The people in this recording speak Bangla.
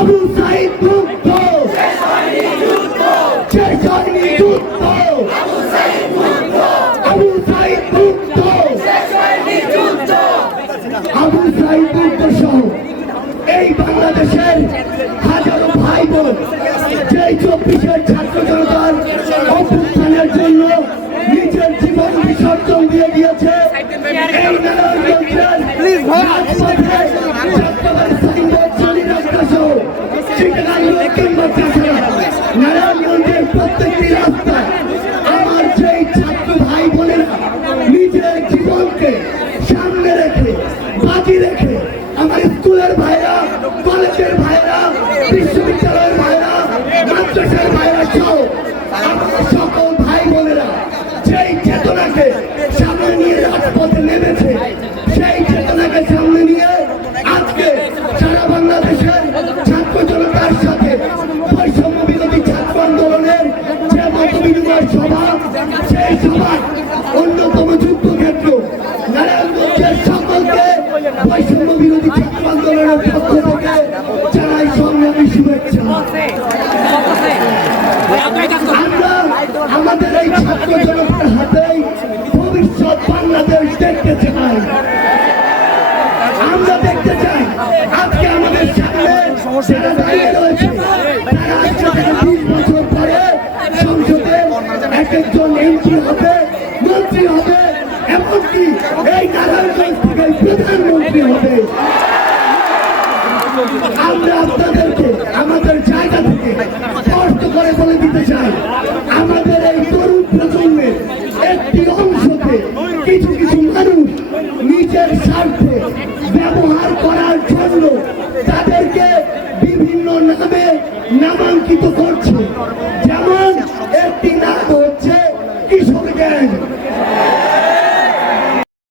আবু সাইদ মুক্ত, শেষ হয়নি যুদ্ধ, আবু সাইদ মুক্ত, আবু সাইদ মুক্ত সহ এই বাংলাদেশের হাজারো ভাই বোন যে 24-এর ছাত্র জনতার অভ্যুত্থানের জন্য নিজের জীবন বিসর্জন দিয়ে দিয়েছে। এই নারায়ণগঞ্জের রাজপথে চট্টগ্রাম সাইনবোর্ড চালিয়ে সহ চিটাগাং কিংবা নারায়ণগঞ্জের প্রত্যেকটি রাস্তায় আমার যেই ছাত্র ভাই বোনেরা নিজের জীবনকে সামনে রেখে বাজি রেখে আমার স্কুলের ভাইরা, কলেজের ভাইরা, বিশ্ববিদ্যালয়ের ভাইরা, মাদ্রাসার ভাইরা সহ আমার সকল ভাই বোনেরা যেই চেতনাকে সামনে নিয়ে রাজপথে নেমেছে, সেই চেতনাকে সামনে নিয়ে আজকে সারা বাংলাদেশের ছাত্র জনতার সাথে বৈষম্য বিরোধী ছাত্র আন্দোলনের যে মত বিনিময় সভা, সেই সভা অন্যতম যুদ্ধক্ষেত্র নারায়ণগঞ্জের সকলকে বৈষম্য বিরোধী ছাত্র আন্দোলনের পক্ষ থেকে জানাই সংগ্রামী শুভেচ্ছা। আমরা আমাদের এই ছাত্র জনতার হাতেই ভবিষ্যৎ বাংলাদেশ দেখতে চাই। আমরা দেখতে চাই আজকে আমাদের সামনে যারা দাঁড়িয়ে রয়েছে তারা আজকে থেকে 20 বছর পরে সংসদে এক একজন এমপি হবে, মন্ত্রী হবে, এমনকি এই নারায়ণগঞ্জ থেকে প্রধানমন্ত্রী হবে। আমরা আপনাদেরকে আমাদের জায়গা থেকে স্পষ্ট করে বলে দিতে চাই, আমাদের এই তরুণ প্রজন্মের একটি অংশকে কিছু কিছু মানুষ নিজের স্বার্থে ব্যবহার করার জন্য তাদেরকে বিভিন্ন নামে নামাঙ্কিত করছে। যেমন একটি নাম হচ্ছে কিশোর গ্যাং।